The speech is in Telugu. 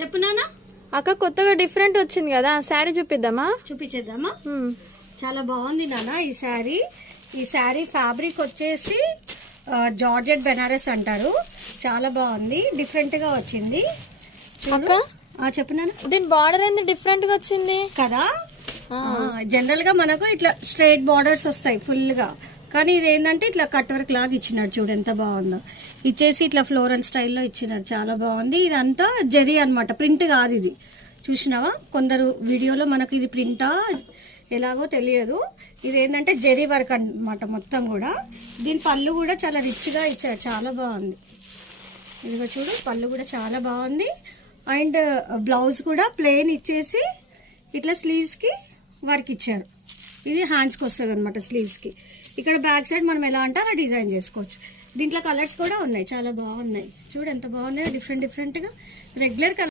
చెప్పు నాన్న. అక్క కొత్తగా డిఫరెంట్ వచ్చింది కదా, శారీ చూపిద్దామా? చూపించేద్దామా? చాలా బాగుంది నాన్న ఈ శారీ. ఈ శారీ ఫ్యాబ్రిక్ వచ్చేసి జార్జెట్ బెనారస్ అంటారు. చాలా బాగుంది, డిఫరెంట్ గా వచ్చింది. అక్క చెప్పు నాన్న. దీని బార్డర్ ఏంది డిఫరెంట్ గా వచ్చింది కదా? జనరల్ గా మనకు ఇట్లా స్ట్రైట్ బార్డర్స్ వస్తాయి ఫుల్ గా, కానీ ఇది ఏంటంటే ఇట్లా కట్ వర్క్ లాగా ఇచ్చినాడు. చూడు ఎంత బాగుందో. ఇచ్చేసి ఇట్లా ఫ్లోరల్ స్టైల్లో ఇచ్చినాడు. చాలా బాగుంది. ఇదంతా జరీ అన్నమాట, ప్రింట్ కాదు ఇది. చూసినావా? కొందరు వీడియోలో మనకు ఇది ప్రింటా ఎలాగో తెలియదు. ఇది ఏంటంటే జరీ వర్క్ అన్నమాట మొత్తం కూడా. దీని పళ్ళు కూడా చాలా రిచ్గా ఇచ్చాడు. చాలా బాగుంది. ఇదిగో చూడు, పళ్ళు కూడా చాలా బాగుంది. అండ్ బ్లౌజ్ కూడా ప్లెయిన్ ఇచ్చేసి ఇట్లా స్లీవ్స్కి వర్క్ ఇచ్చారు. ఇది హ్యాండ్స్కి వస్తుంది అనమాట స్లీవ్స్కి. ఇక్కడ బ్యాక్ సైడ్ మనం ఎలా అంటే అలా డిజైన్ చేసుకోవచ్చు. దీంట్లో కలర్స్ కూడా ఉన్నాయి, చాలా బాగున్నాయి. చూడు ఎంత బాగున్నాయో, డిఫరెంట్గా రెగ్యులర్ కలర్.